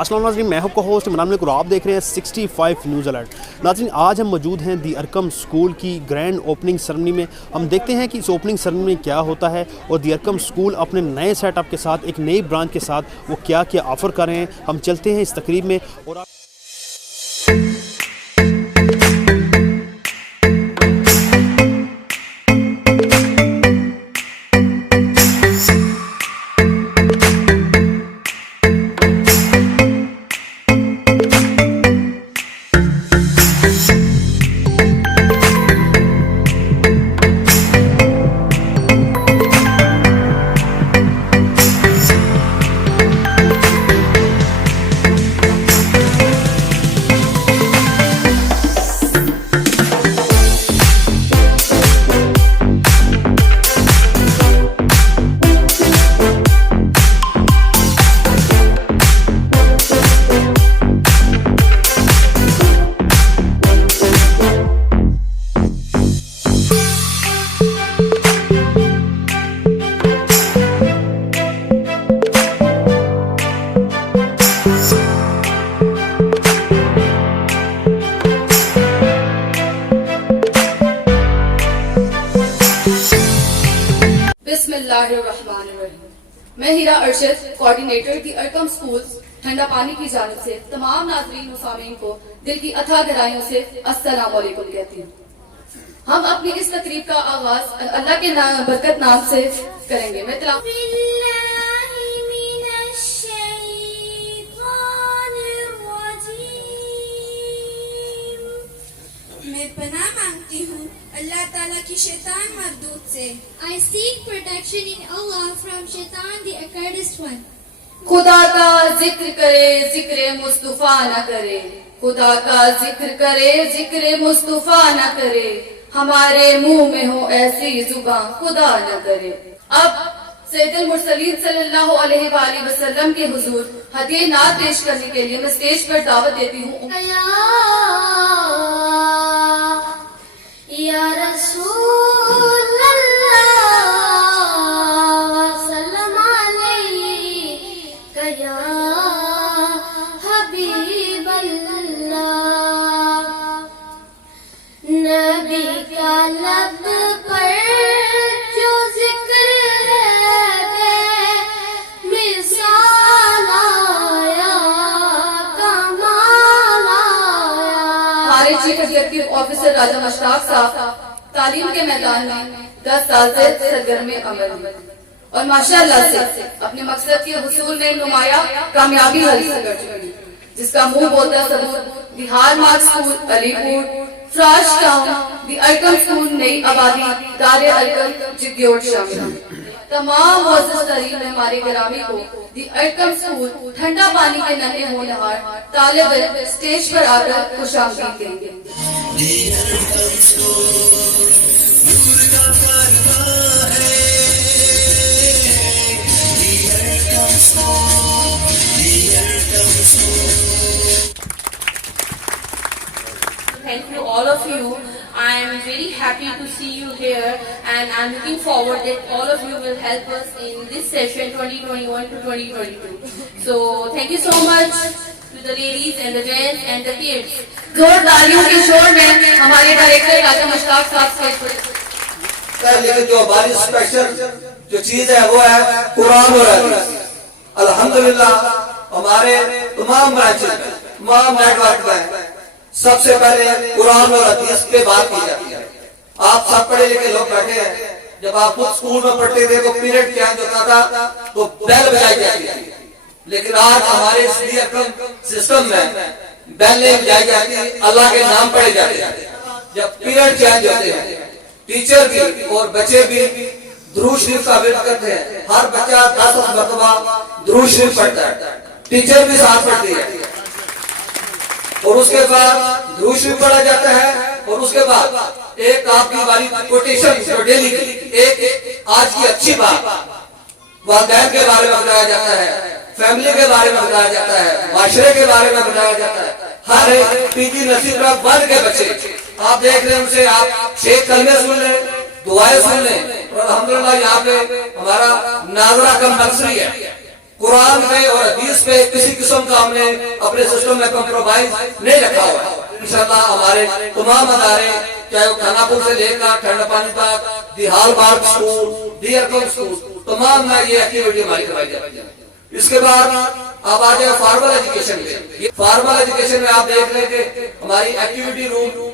अस्सलाम नाज़रीन, मैं आपका होस्ट इमरान मलिक और आप देख रहे हैं 65 न्यूज़ अलर्ट। नाज़रीन, आज हम मौजूद हैं दी अरकम स्कूल की ग्रैंड ओपनिंग सेरेमनी में। हम देखते हैं कि इस ओपनिंग सेरेमनी में क्या होता है और दी अरकम स्कूल अपने नए सेटअप के साथ, एक नई ब्रांच के साथ वो क्या क्या ऑफ़र कर रहे हैं। हम चलते हैं इस तकरीब में और मैं हीरा अरशद, कोऑर्डिनेटर दी अरकम स्कूल्स ठंडा पानी की जानिब से तमाम नाज़रीन व सामीन को दिल की अथाह गहराइयों से अस्सलाम वालेकुम कहती हूँ। हम अपनी इस तकरीब का आगाज अल्लाह के बरकत नाम से करेंगे। मैं पनाह मांगती हूँ अल्लाह ताला की शैतान मरदूद से। I seek protection in Allah from Shaitan the accursed one. खुदा का जिक्र करे जिक्र मुस्तफा न करे, खुदा का जिक्र करे जिक्र मुस्तफा न करे, हमारे मुंह में हो ऐसी जुबान खुदा न करे। अब सैयदुल मुरसलीन सल्लल्लाहु अलैहि वसल्लम के हुजूर हदीये नात पेश करने के लिए मैं स्टेज पर दावत देती हूँ। या रसूल अल्लाह सल्लम अलैका या हबीब अल्लाह, नबी का लब पर जो जिक्र है मिसाल आया कमाल आया। हमारे चीफ एग्जीक्यूटिव ऑफिसर राजा मुश्ताक साहब तालीम के मैदान में 10 साल से सरगर्म अमल और माशाअल्लाह से अपने मकसद के हुसूल में नुमाया कामयाबी हासिल कर चुकी, जिसका मुंह बोलता सबूत बिहार मार्क स्कूल अलीपुर, फ्राश टाउन, दी अरकम स्कूल नई आबादी, दारे अरकम जिग्योर शामिल। तमाम मुअज़्ज़ज़ तरीन हमारे गिरामी को दी अरकम स्कूल ठंडा पानी के नन्हे होनहार तालिब इल्म स्टेज पर आकर खुशामदीद कहेंगे। Thank you all of you. I am very happy to see you here and I am looking forward that all of you will help us in this session 2021 to 2022. So thank you so much to the ladies and the gents and the kids. जोरदारियों के शोर में हमारे director राजा मुश्ताक साहब से लेकिन जो हमारी special जो चीज है वो है कुरान और हदीस। अल्हम्दुलिल्लाह हमारे तमाम ब्रांचेस में, तमाम नेटवर्क में सबसे पहले कुरान और हदीस पे बात की जाती है। आप सब पढ़े लिखे लोग बैठे हैं, जब आप खुद स्कूल में पढ़ते थे तो पीरियड चेंज होता था तो बेल बजाई जाती थी, लेकिन आज हमारे सिस्टम में बेल नहीं बजाई जाती, अल्लाह के नाम पढ़े जाते हैं। जब पीरियड चेंज होते हैं टीचर भी और बच्चे भी दुरूद शरीफ का विर्द करते हैं। हर बच्चा 10 मरतबा दुरूद शरीफ पढ़ता है, टीचर भी साथ पढ़ती है और उसके बाद दुरूद शरीफ पढ़ा जाता है और उसके बाद एक आपकी वाली कोटेशन जो डेली एक आज की अच्छी बात वालिदैन के बारे में बताया जाता है, फैमिली के बारे में बताया जाता है, माशरे के बारे में बताया जाता है। हर पीजी नसीब वर्ग के बच्चे आप देख रहे हैं, उनसे आप शेख कलमे सुन ले, दुआएं सुन ले। और अल्हम्दुलिल्लाह यहाँ पे हमारा नाजरा कम नक्सरी है, कुरान पे और हदीस पे किसी किस्म का हमने अपने सिस्टम में कॉम्प्रोमाइज नहीं रखा हुआ है। इंशाल्लाह हमारे तमाम अदारे, चाहे वो खानापुर से लेकर ठंडा पानी तक, दी हालबार्ग स्कूल, दी अरकम स्कूल, तमाम में ये एक्टिविटी हमारी करवाई जाती है। इसके बाद आप आ जाए फॉर्मल एजुकेशन में। फॉर्मल एजुकेशन में आप देख लें कि हमारी एक्टिविटी रूम,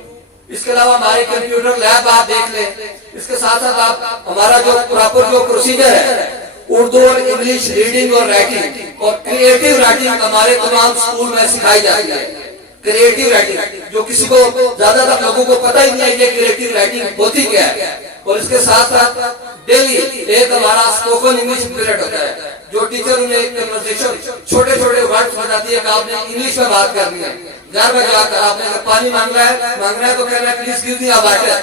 इसके अलावा हमारे कंप्यूटर लैब आप देख लें। इसके साथ साथ आप हमारा जो प्रॉपर जो प्रोसीजर है, उर्दू और इंग्लिश रीडिंग और राइटिंग और क्रिएटिव राइटिंग हमारे तमाम स्कूल में सिखाई जाती है। क्रिएटिव राइटिंग जो किसी को ज्यादातर लोगों को पता ही नहीं है ये क्रिएटिव राइटिंग होती क्या है। और इसके साथ साथ डेली एक हमारा स्पोकन इंग्लिश पीरियड होता है, जो टीचर उन्हें कन्वर्सेशन छोटे छोटे वर्ड्स बताती है कि आपने इंग्लिश में बात करनी है। घर में जाकर आपने पानी मांगना है तो कहना है please give me a water.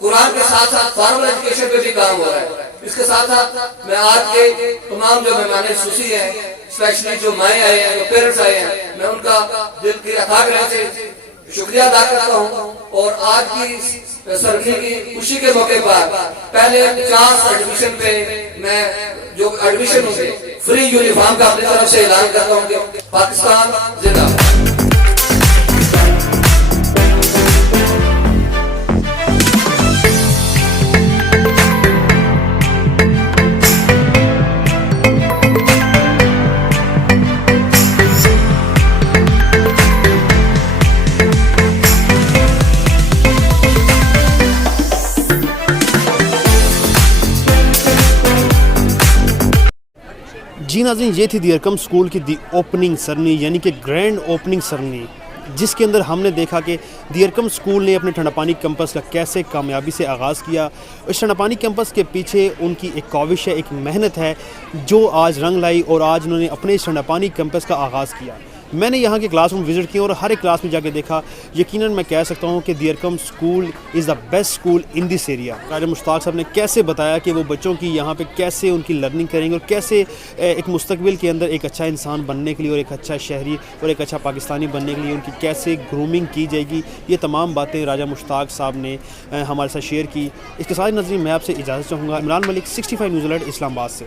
Quran के साथ साथ फॉर्मल एजुकेशन पे भी काम हो रहा है। इसके साथ साथ मैं आज के तमाम जो मेहमान सुसी हैं, स्पेशली जो माए आए हैं, जो पेरेंट्स आए हैं, मैं उनका दिल की अथाह गहराई से शुक्रिया अदा करता हूँ। और आज की सरगी की खुशी के मौके पर पहले 50 एडमिशन पे मैं जो एडमिशन होंगे फ्री यूनिफॉर्म का अपनी तरफ से ऐलान करता हूँ कि पाकिस्तान जिंदाबाद। जी नाज़रीन, ये थी दी अरकम स्कूल की दी ओपनिंग सरमनी, यानी कि ग्रैंड ओपनिंग सरमनी, जिसके अंदर हमने देखा कि दी अरकम स्कूल ने अपने ठंडा पानी कैंपस का कैसे कामयाबी से आगाज़ किया। इस ठंडा पानी कैंपस के पीछे उनकी एक काविश है, एक मेहनत है जो आज रंग लाई और आज उन्होंने अपने इस ठंडा पानी कैंपस का आगाज़ किया। मैंने यहाँ के क्लासरूम विज़िट किए और हर एक क्लास में जाके देखा। यकीनन मैं कह सकता हूँ कि the Arqam school is the best school in this area. Raja Mushtaq साहब ने कैसे बताया कि वो बच्चों की यहाँ पे कैसे उनकी लर्निंग करेंगे और कैसे एक मुस्तकबिल के अंदर एक अच्छा इंसान बनने के लिए और एक अच्छा शहरी और एक अच्छा पाकिस्तानी बनने के लिए उनकी कैसे ग्रूमिंग की जाएगी। ये तमाम बातें राजा मुश्ताक साहब ने हमारे साथ शेयर की। इसके साथ नज़रीन मैं आपसे इजाज़त चाहूँगा। इमरान मलिक, 65 न्यूज़ अलर्ट, इस्लामाबाद से।